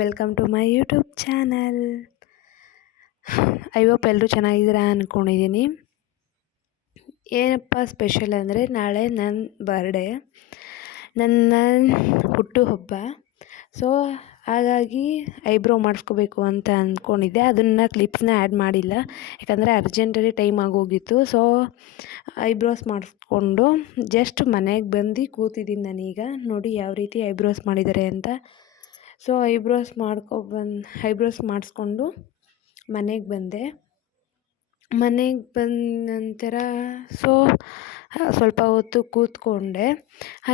Welcome to my YouTube channel I ಎಲ್ಲರೂ ಚೆನ್ನಾಗಿದ್ದೀರಾ ಅಂದ್ಕೊಂಡಿದ್ದೀನಿ ಏನಪ್ಪ ಸ್ಪೆಷಲ್ ಅಂದರೆ ನಾಳೆ ನನ್ನ ಬರ್ಡೇ ನನ್ನ ಹುಟ್ಟುಹಬ್ಬ. ಸೊ ಹಾಗಾಗಿ ಐಬ್ರೋ ಮಾಡಿಸ್ಕೋಬೇಕು ಅಂತ ಅಂದ್ಕೊಂಡಿದ್ದೆ ಅದನ್ನು ಕ್ಲಿಪ್ಸ್ನ ಆ್ಯಡ್ ಮಾಡಿಲ್ಲ. ಯಾಕಂದರೆ ಅರ್ಜೆಂಟಲ್ಲಿ ಟೈಮ್ ಆಗೋಗಿತ್ತು. ಸೊ ಐಬ್ರೋಸ್ ಮಾಡಿಸ್ಕೊಂಡು ಜಸ್ಟ್ ಮನೆಗೆ ಬಂದು ಕೂತಿದ್ದೀನಿ ನಾನೀಗ. ನೋಡಿ ಯಾವ ರೀತಿ ಐಬ್ರೋಸ್ ಮಾಡಿದ್ದಾರೆ ಅಂತ. ಸೊ ಐಬ್ರೋಸ್ ಮಾಡ್ಕೊಬಂದು ಐಬ್ರೋಸ್ ಮಾಡಿಸ್ಕೊಂಡು ಮನೆಗೆ ಬಂದೆ. ಮನೆಗೆ ಬಂದ ನಂತರ ಸೊ ಸ್ವಲ್ಪ ಹೊತ್ತು ಕೂತ್ಕೊಂಡೆ.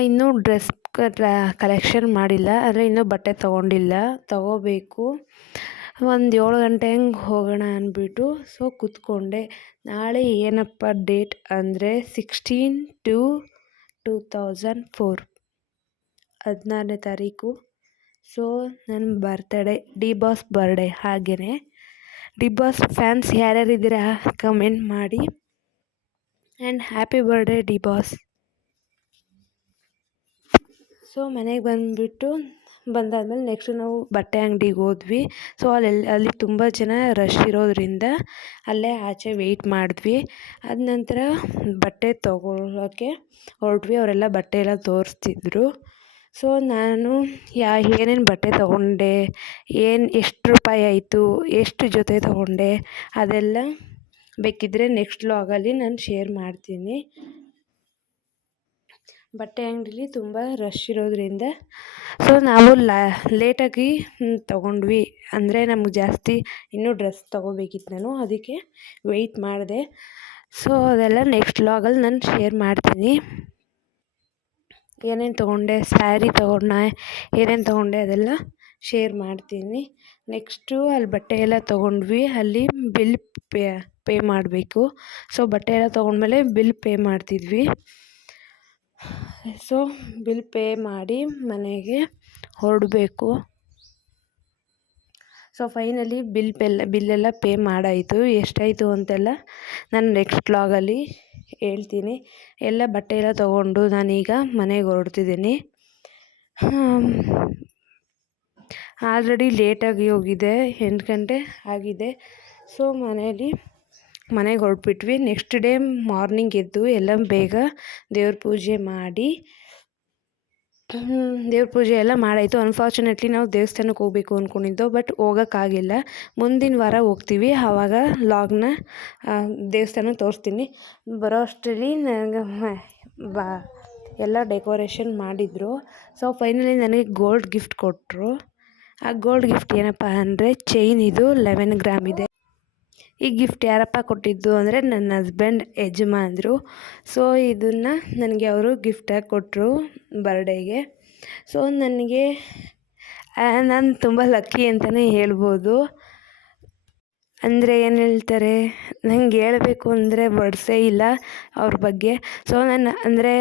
ಇನ್ನೂ ಡ್ರೆಸ್ ಕಲೆಕ್ಷನ್ ಮಾಡಿಲ್ಲ, ಆದರೆ ಇನ್ನೂ ಬಟ್ಟೆ ತೊಗೊಂಡಿಲ್ಲ, ತೊಗೋಬೇಕು. ಒಂದು ಏಳು ಗಂಟೆ ಹಂಗೆ ಹೋಗೋಣ ಅಂದ್ಬಿಟ್ಟು ಸೊ ಕೂತ್ಕೊಂಡೆ. ನಾಳೆ ಏನಪ್ಪ ಡೇಟ್ ಅಂದರೆ sixteen two two thousand four, ಹದಿನಾರನೇ ತಾರೀಕು. ಸೊ ನನ್ನ ಬರ್ತಡೇ ಡಿ ಬಾಸ್ ಬರ್ಡೇ ಹಾಗೆಯೇ ಡಿ ಬಾಸ್ ಫ್ಯಾನ್ಸ್ ಯಾರ್ಯಾರು ಇದ್ದೀರಾ ಕಮೆಂಟ್ ಮಾಡಿ. And happy birthday D boss so ಮನೆಗೆ ಬಂದುಬಿಟ್ಟು ಬಂದಾದಮೇಲೆ ನೆಕ್ಸ್ಟು ನಾವು ಬಟ್ಟೆ ಅಂಗಡಿಗೆ ಹೋದ್ವಿ. ಸೊ ಅಲ್ಲಿ ಅಲ್ಲಿ ತುಂಬ ಜನ ರಶ್ ಇರೋದ್ರಿಂದ ಅಲ್ಲೇ ಆಚೆ ವೆಯ್ಟ್ ಮಾಡಿದ್ವಿ. ಅದ ನಂತರ ಬಟ್ಟೆ ತೊಗೊಳ್ಳೋಕ್ಕೆ ಹೊರಟ್ವಿ. ಅವರೆಲ್ಲ ಬಟ್ಟೆ ಎಲ್ಲ ತೋರಿಸ್ತಿದ್ರು. ಸೊ ನಾನು, ಯಾ, ಏನೇನು ಬಟ್ಟೆ ತೊಗೊಂಡೆ, ಏನು ಎಷ್ಟು ರೂಪಾಯಿ ಆಯಿತು, ಎಷ್ಟು ಜೊತೆ ತೊಗೊಂಡೆ, ಅದೆಲ್ಲ ಬೇಕಿದ್ದರೆ ನೆಕ್ಸ್ಟ್ ಲಾಗಲ್ಲಿ ನಾನು ಶೇರ್ ಮಾಡ್ತೀನಿ. ಬಟ್ಟೆ ಅಂಗಡಿಲಿ ತುಂಬ ರಶ್ ಇರೋದ್ರಿಂದ, ಸೊ ನಾವು ಲಾ ಲೇಟಾಗಿ ತೊಗೊಂಡ್ವಿ. ಅಂದರೆ ನಮ್ಗೆ ಜಾಸ್ತಿ ಇನ್ನೂ ಡ್ರೆಸ್ ತೊಗೋಬೇಕಿತ್ತು ನಾನು, ಅದಕ್ಕೆ ವೆಯ್ಟ್ ಮಾಡಿದೆ. ಸೊ ಅದೆಲ್ಲ ನೆಕ್ಸ್ಟ್ ಲಾಗಲ್ಲಿ ನಾನು ಶೇರ್ ಮಾಡ್ತೀನಿ. ಏನೇನು ತೊಗೊಂಡೆ? ಸ್ಯಾರಿ ತೊಗೊಂಡೆ, ಏನೇನು ತೊಗೊಂಡೆ ಅದೆಲ್ಲ ಶೇರ್ ಮಾಡ್ತೀನಿ. ನೆಕ್ಸ್ಟು ಅಲ್ಲಿ ಬಟ್ಟೆ ಎಲ್ಲ ತೊಗೊಂಡ್ವಿ. ಅಲ್ಲಿ ಬಿಲ್ ಪೇ ಪೇ ಮಾಡಬೇಕು. ಸೊ ಬಟ್ಟೆ ಎಲ್ಲ ತೊಗೊಂಡ್ಮೇಲೆ ಬಿಲ್ ಪೇ ಮಾಡ್ತಿದ್ವಿ. ಸೊ ಬಿಲ್ ಪೇ ಮಾಡಿ ಮನೆಗೆ ಹೊರಡಬೇಕು. ಸೊ ಫೈನಲಿ ಬಿಲ್ ಪೆಲ್ಲ ಬಿಲ್ಲೆಲ್ಲ ಪೇ ಮಾಡಾಯಿತು. ಎಷ್ಟಾಯಿತು ಅಂತೆಲ್ಲ ನಾನು ನೆಕ್ಸ್ಟ್ ವ್ಲಾಗಲ್ಲಿ ಹೇಳ್ತೀನಿ. ಎಲ್ಲ ಬಟ್ಟೆ ಎಲ್ಲ ತೊಗೊಂಡು ನಾನೀಗ ಮನೆಗೆ ಹೊರಡ್ತಿದ್ದೀನಿ. ಆಲ್ರೆಡಿ ಲೇಟಾಗಿ ಹೋಗಿದೆ, ಎಂಟು ಗಂಟೆ ಆಗಿದೆ. ಸೊ, ಮನೇಲಿ ಮನೆಗೆ ಹೊರಟ್ಬಿಟ್ವಿ. ನೆಕ್ಸ್ಟ್ ಡೇ ಮಾರ್ನಿಂಗ್ ಎದ್ದು ಎಲ್ಲ ಬೇಗ ದೇವ್ರ ಪೂಜೆ ಮಾಡಿ ದೇವ್ರ ಪೂಜೆ ಎಲ್ಲ ಮಾಡಾಯಿತು. ಅನ್ಫಾರ್ಚುನೇಟ್ಲಿ ನಾವು ದೇವಸ್ಥಾನಕ್ಕೆ ಹೋಗ್ಬೇಕು ಅಂದ್ಕೊಂಡಿದ್ದು ಬಟ್ ಹೋಗೋಕ್ಕಾಗಿಲ್ಲ. ಮುಂದಿನ ವಾರ ಹೋಗ್ತೀವಿ. ಆವಾಗ ಲಾಗ್ನ ದೇವಸ್ಥಾನ ತೋರಿಸ್ತೀನಿ. ಬರೋ ಅಷ್ಟರಲ್ಲಿ ನನಗೆ ಬಾ, ಎಲ್ಲ ಡೆಕೋರೇಷನ್ ಮಾಡಿದರು. ಸೊ ಫೈನಲಿ ನನಗೆ ಗೋಲ್ಡ್ ಗಿಫ್ಟ್ ಕೊಟ್ಟರು ಆ ಗೋಲ್ಡ್ ಗಿಫ್ಟ್ ಏನಪ್ಪ ಅಂದರೆ ಚೈನ್ ಇದು ಲೆವೆನ್ ಗ್ರಾಮ್ ಇದೆ. ಈ ಗಿಫ್ಟ್ ಯಾರಪ್ಪ ಕೊಟ್ಟಿದ್ದು ಅಂದರೆ ನನ್ನ ಹಸ್ಬೆಂಡ್ ಯಜಮಾನ್ರು ಸೊ ಇದನ್ನು ನನಗೆ ಅವರು ಗಿಫ್ಟಾಗಿ ಕೊಟ್ಟರು ಬರ್ಡೇಗೆ ಸೊ ನನಗೆ ನಾನು ತುಂಬ ಲಕ್ಕಿ ಅಂತಲೇ ಹೇಳ್ಬೋದು. ಅಂದರೆ ಏನು ಹೇಳ್ತಾರೆ ನನಗೆ ಹೇಳಬೇಕು ಅಂದರೆ ವರ್ಡ್ಸೇ ಇಲ್ಲ ಅವ್ರ ಬಗ್ಗೆ. ಸೊ ನಾನು ಅಂದರೆ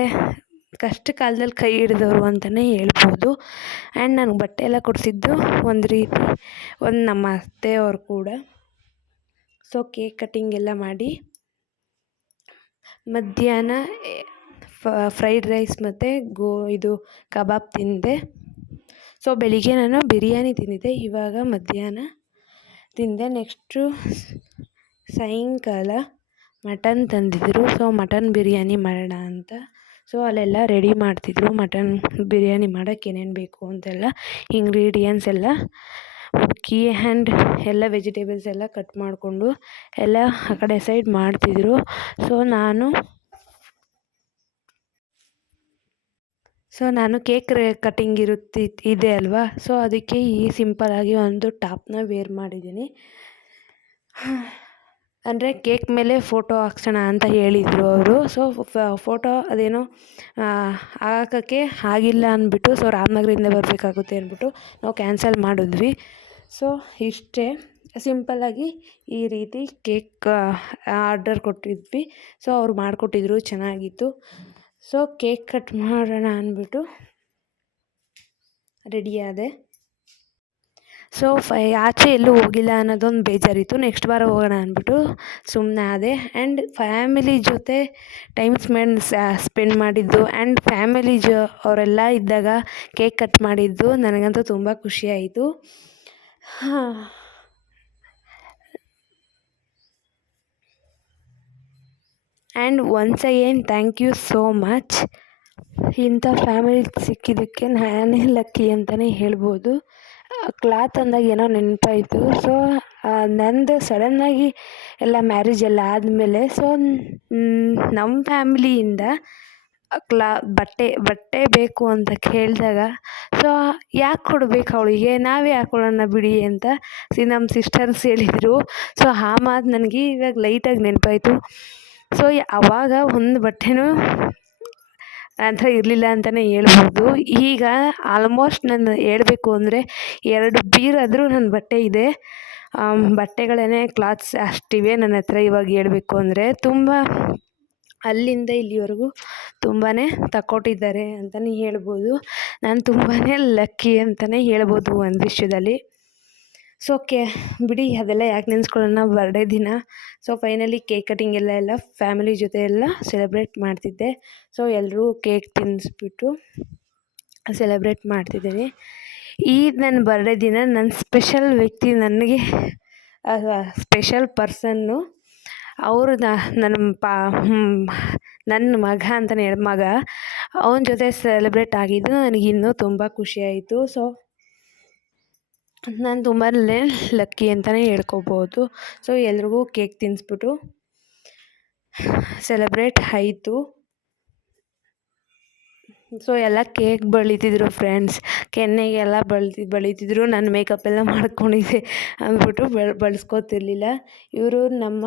ಕಷ್ಟ ಕಾಲದಲ್ಲಿ ಕೈ ಹಿಡಿದವರು ಅಂತಲೇ ಹೇಳ್ಬೋದು. ಆ್ಯಂಡ್ ನನಗೆ ಬಟ್ಟೆ ಎಲ್ಲ ಕೊಡಿಸಿದ್ದು ಒಂದು ರೀತಿ, ಒಂದು ನಮ್ಮ ಅತ್ತೆಯವ್ರು ಕೂಡ. ಸೊ ಕೇಕ್ ಕಟ್ಟಿಂಗ್ ಎಲ್ಲ ಮಾಡಿ. ಮಧ್ಯಾಹ್ನ ಫ್ರೈಡ್ ರೈಸ್ ಮತ್ತು ಗೋ, ಇದು ಕಬಾಬ್ ತಿಂದೆ. ಸೊ ಬೆಳಿಗ್ಗೆ ನಾನು ಬಿರಿಯಾನಿ ತಿಂದಿದ್ದೆ. ಇವಾಗ ಮಧ್ಯಾಹ್ನ ತಿಂದೆ. ನೆಕ್ಸ್ಟು ಸಾಯಂಕಾಲ ಮಟನ್ ತಂದಿದ್ದರು ಸೊ ಮಟನ್ ಬಿರಿಯಾನಿ ಮಾಡೋಣ ಅಂತ. ಸೊ ಅಲ್ಲೆಲ್ಲ ರೆಡಿ ಮಾಡ್ತಿದ್ರು. ಮಟನ್ ಬಿರಿಯಾನಿ ಮಾಡೋಕ್ಕೆ ಏನೇನು ಬೇಕು ಅಂತೆಲ್ಲ ಇಂಗ್ರೀಡಿಯೆಂಟ್ಸ್ ಎಲ್ಲ. ಹುಡುಕಿ ಆ್ಯಂಡ್ ಎಲ್ಲ ವೆಜಿಟೇಬಲ್ಸ್ ಎಲ್ಲ ಕಟ್ ಮಾಡಿಕೊಂಡು ಎಲ್ಲ ಆ ಕಡೆ ಸೈಡ್ ಮಾಡ್ತಿದ್ರು. ಸೊ ನಾನು ಸೊ ನಾನು ಕೇಕ್ ಕಟ್ಟಿಂಗ್ ಇರುತ್ತೆ, ಇದೆ ಅಲ್ವಾ? ಸೊ ಅದಕ್ಕೆ ಈ ಸಿಂಪಲಾಗಿ ಒಂದು ಟಾಪ್ನ ವೇರ್ ಮಾಡಿದ್ದೀನಿ. ಅಂದರೆ ಕೇಕ್ ಮೇಲೆ ಫೋಟೋ ಹಾಕ್ಸೋಣ ಅಂತ ಹೇಳಿದರು ಅವರು. ಸೊ ಫೋಟೋ ಅದೇನೋ ಹಾಕೋಕ್ಕೆ ಆಗಿಲ್ಲ ಅಂದ್ಬಿಟ್ಟು ಸೊ ರಾಮನಗರದಿಂದ ಬರಬೇಕಾಗುತ್ತೆ ಅಂದ್ಬಿಟ್ಟು, ನಾವು ಕ್ಯಾನ್ಸಲ್ ಮಾಡಿದ್ವಿ. ಸೊ ಇಷ್ಟೇ. ಸಿಂಪಲ್ಲಾಗಿ ಈ ರೀತಿ ಕೇಕ್ ಆರ್ಡರ್ ಕೊಟ್ಟಿದ್ವಿ. ಸೊ ಅವ್ರು ಮಾಡಿಕೊಟ್ಟಿದ್ರು, ಚೆನ್ನಾಗಿತ್ತು. ಸೊ ಕೇಕ್ ಕಟ್ ಮಾಡೋಣ ಅಂದ್ಬಿಟ್ಟು ರೆಡಿಯಾದೆ ಸೊ ಫೈ, ಆಚೆ ಎಲ್ಲೂ ಹೋಗಿಲ್ಲ ಅನ್ನೋದೊಂದು ಬೇಜಾರಿತ್ತು. ನೆಕ್ಸ್ಟ್ ವಾರ ಹೋಗೋಣ ಅಂದ್ಬಿಟ್ಟು ಸುಮ್ಮನೆ ಆದೆ. ಆ್ಯಂಡ್ ಫ್ಯಾಮಿಲಿ ಜೊತೆ ಟೈಮ್ ಸ್ಪೆಂಡ್ ಸ್ಪೆಂಡ್ ಮಾಡಿದ್ದು. ಆ್ಯಂಡ್ ಫ್ಯಾಮಿಲಿ ಜೊ, ಅವರೆಲ್ಲ ಇದ್ದಾಗ ಕೇಕ್ ಕಟ್ ಮಾಡಿದ್ದು. ನನಗಂತೂ ತುಂಬ ಖುಷಿ ಆಯಿತು. ಹಾಂ and once again thank you so much ಇಂಥ ಫ್ಯಾಮಿಲಿ ಸಿಕ್ಕಿದ್ದಕ್ಕೆ ನಾನೇ ಲಕ್ಕಿ ಅಂತಲೇ ಹೇಳ್ಬೋದು. ಕ್ಲಾತ್ ಅಂದಾಗ ಏನೋ ನೆನಪಾಯಿತು. ಸೊ ನಂದು ಸಡನ್ನಾಗಿ ಎಲ್ಲ ಮ್ಯಾರೇಜ್ ಎಲ್ಲ ಆದಮೇಲೆ ಸೊ ನಮ್ಮ ಫ್ಯಾಮಿಲಿಯಿಂದ ಕ್ಲಾ ಬಟ್ಟೆ ಬಟ್ಟೆ ಬೇಕು ಅಂತ ಕೇಳಿದಾಗ, ಸೊ, ಯಾಕೆ ಕೊಡ್ಬೇಕು ಅವಳಿಗೆ ನಾವೇ ಹಾಕೊಳ್ಳೋಣ ಬಿಡಿ ಅಂತ ಸಿ ನಮ್ಮ ಸಿಸ್ಟರ್ಸ್ ಹೇಳಿದರು. ಸೊ, ಆ ಮಾತು ನನಗೆ ಇವಾಗ ಲೈಟಾಗಿ ನೆನಪಾಯಿತು. ಸೊ, ಅವಾಗ ಒಂದು ಬಟ್ಟೆನೂ ನನ್ನ ಹತ್ರ ಇರಲಿಲ್ಲ ಅಂತಲೇ ಹೇಳ್ಬೋದು. ಈಗ ಆಲ್ಮೋಸ್ಟ್ ನಾನು ಹೇಳಬೇಕು ಅಂದರೆ ಎರಡು ಬೀರಾದರೂ ನನ್ನ ಬಟ್ಟೆ ಇದೆ. ಬಟ್ಟೆಗಳೇ ಕ್ಲಾತ್ಸ್ ಅಷ್ಟಿವೆ ನನ್ನ ಹತ್ರ ಇವಾಗ ಹೇಳಬೇಕು ಅಂದರೆ. ತುಂಬ ಅಲ್ಲಿಂದ ಇಲ್ಲಿವರೆಗೂ ತುಂಬಾ ತಕ್ಕೊಟ್ಟಿದ್ದಾರೆ ಅಂತಲೇ ಹೇಳ್ಬೋದು. ನಾನು ತುಂಬಾ ಲಕ್ಕಿ ಅಂತಲೇ ಹೇಳ್ಬೋದು ಒಂದು ವಿಷಯದಲ್ಲಿ. ಸೊ ಓಕೆ ಬಿಡಿ ಅದೆಲ್ಲ ಯಾಕೆ ನೆನೆಸ್ಕೊಳ್ಳೋಣ ಬರ್ಡೇ ದಿನ. ಸೊ ಫೈನಲಿ ಕೇಕ್ ಕಟಿಂಗ್ ಎಲ್ಲ ಎಲ್ಲ ಫ್ಯಾಮಿಲಿ ಜೊತೆ ಎಲ್ಲ ಸೆಲೆಬ್ರೇಟ್ ಮಾಡ್ತಿದ್ದೆ. ಸೊ ಎಲ್ಲರೂ ಕೇಕ್ ತಿನ್ನಿಸ್ಬಿಟ್ಟು ಸೆಲೆಬ್ರೇಟ್ ಮಾಡ್ತಿದ್ದೀನಿ ಈ ನನ್ನ ಬರ್ಡೇ ದಿನ ನನ್ನ ಸ್ಪೆಷಲ್ ವ್ಯಕ್ತಿ ನನಗೆ ಸ್ಪೆಷಲ್ ಪರ್ಸನ್ನು ಅವರು ನನ್ನ ಪಾ ನನ್ನ ಮಗ ಅಂತಲೇ ಹೇಳಿ, ಮಗ, ಅವನ ಜೊತೆ ಸೆಲೆಬ್ರೇಟ್ ಆಗಿದ್ದು ನನಗೆ ಇನ್ನೂ ತುಂಬ ಖುಷಿ ಆಯಿತು. ಸೊ ನಾನು ತುಂಬಾ ಲಕ್ಕಿ ಅಂತಲೇ ಹೇಳ್ಕೊಬೋದು. ಸೊ ಎಲ್ರಿಗೂ ಕೇಕ್ ತಿನ್ನಿಸ್ಬಿಟ್ಟು ಸೆಲೆಬ್ರೇಟ್ ಆಯಿತು. ಸೊ ಎಲ್ಲ ಕೇಕ್ ಬಳಿತಿದ್ರು ಫ್ರೆಂಡ್ಸ್ ಕೆನ್ನೆಗೆಲ್ಲ ಬಳ್ತಿ ಬಳಿತಿದ್ರು. ನಾನು ಮೇಕಪ್ ಎಲ್ಲ ಮಾಡ್ಕೊಂಡಿದ್ದೆ ಅಂದ್ಬಿಟ್ಟು ಬಳ, ಬಳಸ್ಕೊತಿರ್ಲಿಲ್ಲ. ಇವರು ನಮ್ಮ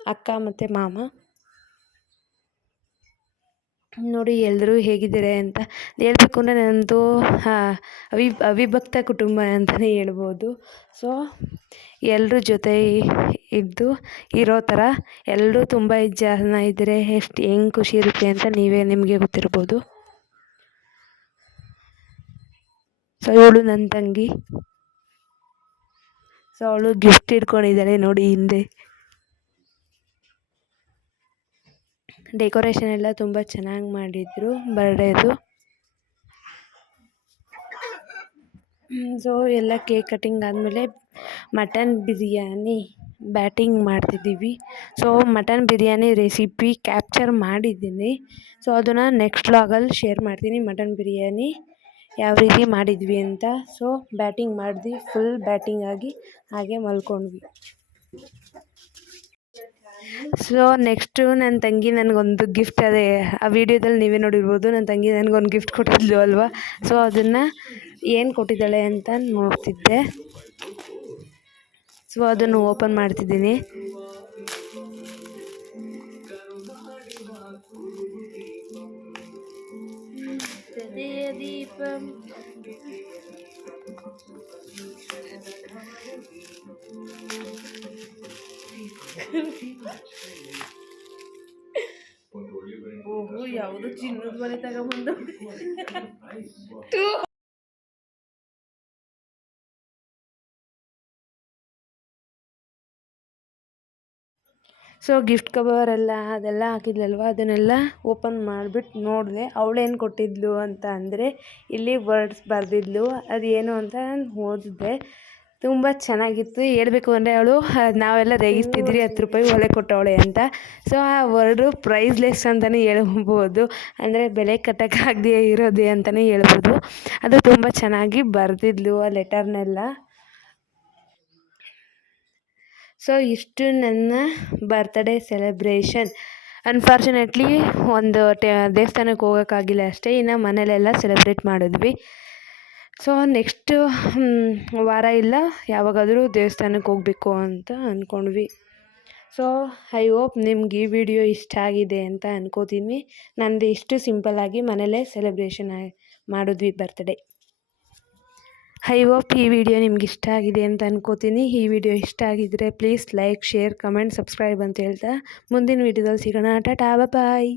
ಅಕ್ಕ ಮತ್ತು ಮಾಮ. ನೋಡಿ ಎಲ್ಲರೂ ಹೇಗಿದ್ದಾರೆ ಅಂತ ಹೇಳಬೇಕು ಅಂದರೆ ನನ್ನದು ಅವಿ, ಅವಿಭಕ್ತ ಕುಟುಂಬ ಅಂತಲೇ ಹೇಳ್ಬೋದು. ಸೊ ಎಲ್ಲರ ಜೊತೆ ಇದ್ದು ಇರೋ ಥರ ಎಲ್ಲರೂ ತುಂಬ ಜನ ಇದ್ದರೆ, ಎಷ್ಟು ಹೆಂಗೆ ಖುಷಿ ಇರುತ್ತೆ ಅಂತ ನೀವೇ ನಿಮಗೆ ಗೊತ್ತಿರ್ಬೋದು. ಸೊ ಇವಳು ನನ್ನ ತಂಗಿ. ಸೊ ಅವಳು ಗಿಫ್ಟ್ ಇಟ್ಕೊಂಡಿದ್ದಾಳೆ ನೋಡಿ ಹಿಂದೆ. ಡೆಕೋರೇಷನ್ ಎಲ್ಲ ತುಂಬ ಚೆನ್ನಾಗಿ ಮಾಡಿದರು ಬರ್ಡೇದು ಸೊ ಎಲ್ಲ ಕೇಕ್ ಕಟಿಂಗ್ ಆದಮೇಲೆ ಮಟನ್ ಬಿರಿಯಾನಿ ಬ್ಯಾಟಿಂಗ್ ಮಾಡ್ತಿದ್ದೀವಿ. So mutton biryani recipe capture ಮಾಡಿದ್ದೀನಿ. ಸೊ ಅದನ್ನು ನೆಕ್ಸ್ಟ್ ವ್ಲಾಗಲ್ಲಿ ಶೇರ್ ಮಾಡ್ತೀನಿ ಮಟನ್ ಬಿರಿಯಾನಿ ಯಾವ ರೀತಿ ಮಾಡಿದ್ವಿ ಅಂತ. ಸೊ ಬ್ಯಾಟಿಂಗ್ ಮಾಡಿದ್ವಿ ಫುಲ್ ಬ್ಯಾಟಿಂಗ್ ಆಗಿ ಹಾಗೆ ಮಲ್ಕೊಂಡ್ವಿ. ಸೊ ನೆಕ್ಸ್ಟು ನನ್ನ ತಂಗಿ ನನಗೊಂದು ಗಿಫ್ಟ್ ಅದೇ, ಆ ವಿಡಿಯೋದಲ್ಲಿ ನೀವೇ ನೋಡಿರ್ಬೋದು ನನ್ನ ತಂಗಿ ನನಗೊಂದು ಗಿಫ್ಟ್ ಕೊಟ್ಟಿದ್ಲು ಅಲ್ವಾ? ಸೊ ಅದನ್ನು ಏನು ಕೊಟ್ಟಿದ್ದಾಳೆ ಅಂತ ನೋಡ್ತಿದ್ದೆ. ಸೊ ಅದನ್ನು ಓಪನ್ ಮಾಡ್ತಿದ್ದೀನಿ. ದೀಪಂ. ಓಹೋ ಯಾವುದು ಚಿನ್ನದ ಮನೆ ತಗೊಂಬಂದು. ಸೊ ಗಿಫ್ಟ್ ಕವರ್ ಎಲ್ಲ ಅದೆಲ್ಲ ಹಾಕಿದ್ಲಲ್ವ? ಅದನ್ನೆಲ್ಲ ಓಪನ್ ಮಾಡಿಬಿಟ್ಟು ನೋಡಿದೆ. ಅವಳೇನು ಕೊಟ್ಟಿದ್ಲು ಅಂತ ಅಂದರೆ ಇಲ್ಲಿ ವರ್ಡ್ಸ್ ಬರೆದಿದ್ಲು. ಅದು ಏನು ಅಂತ ನಾನು ಓದಿದೆ ತುಂಬ ಚೆನ್ನಾಗಿತ್ತು. ಹೇಳ್ಬೇಕು ಅಂದರೆ ಅವಳು ನಾವೆಲ್ಲ ರೇಗಿಸ್ತಿದ್ರಿ ಹತ್ತು ರೂಪಾಯಿ ಒಲೆ ಕೊಟ್ಟವಳೆ ಅಂತ. ಸೊ ಆ ವರ್ಡು ಪ್ರೈಸ್ಲೆಸ್ ಅಂತಲೇ ಹೇಳ್ಬೋದು. ಅಂದರೆ ಬೆಲೆ ಕಟ್ಟೋಕ್ಕಾಗದೇ ಇರೋದೆ ಅಂತಲೇ ಹೇಳ್ಬೋದು. ಅದು ತುಂಬ ಚೆನ್ನಾಗಿ ಬರೆದಿದ್ಲು ಆ ಲೆಟರ್ನೆಲ್ಲ. ಸೊ ಇಷ್ಟು ನನ್ನ ಬರ್ತ್ಡೇ ಸೆಲೆಬ್ರೇಷನ್ ಅನ್ಫಾರ್ಚುನೇಟ್ಲಿ ಒಂದು ಟೆ, ದೇವಸ್ಥಾನಕ್ಕೆ ಹೋಗೋಕ್ಕಾಗಿಲ್ಲ ಅಷ್ಟೇ. ಇನ್ನು ಮನೇಲೆಲ್ಲ ಸೆಲೆಬ್ರೇಟ್ ಮಾಡಿದ್ವಿ. ಸೊ, ನೆಕ್ಸ್ಟ್ ವಾರ ಇಲ್ಲ. ಯಾವಾಗಾದರೂ ದೇವಸ್ಥಾನಕ್ಕೆ ಹೋಗ್ಬೇಕು ಅಂತ ಅಂದ್ಕೊಂಡ್ವಿ ಸೊ, ಐ ಹೋಪ್ ನಿಮ್ಗೆ ಈ ವಿಡಿಯೋ ಇಷ್ಟ ಆಗಿದೆ ಅಂತ ಅಂದ್ಕೋತೀನಿ ನಂದು ಇಷ್ಟು ಸಿಂಪಲ್ಲಾಗಿ ಮನೇಲೇ ಸೆಲೆಬ್ರೇಷನ್ ಮಾಡಿದ್ವಿ ಬರ್ತ್ಡೇ. ಐ ಹೋಪ್ ಈ ವಿಡಿಯೋ ನಿಮ್ಗೆ ಇಷ್ಟ ಆಗಿದೆ ಅಂತ ಅನ್ಕೋತೀನಿ. ಈ ವಿಡಿಯೋ ಇಷ್ಟ ಆಗಿದ್ರೆ please like, share, comment, subscribe ಅಂತ ಹೇಳ್ತಾ ಮುಂದಿನ ವಿಡಿಯೋದಲ್ಲಿ ಸಿಗೋಣ. ಟಾಟಾ, ಬಾಯ್.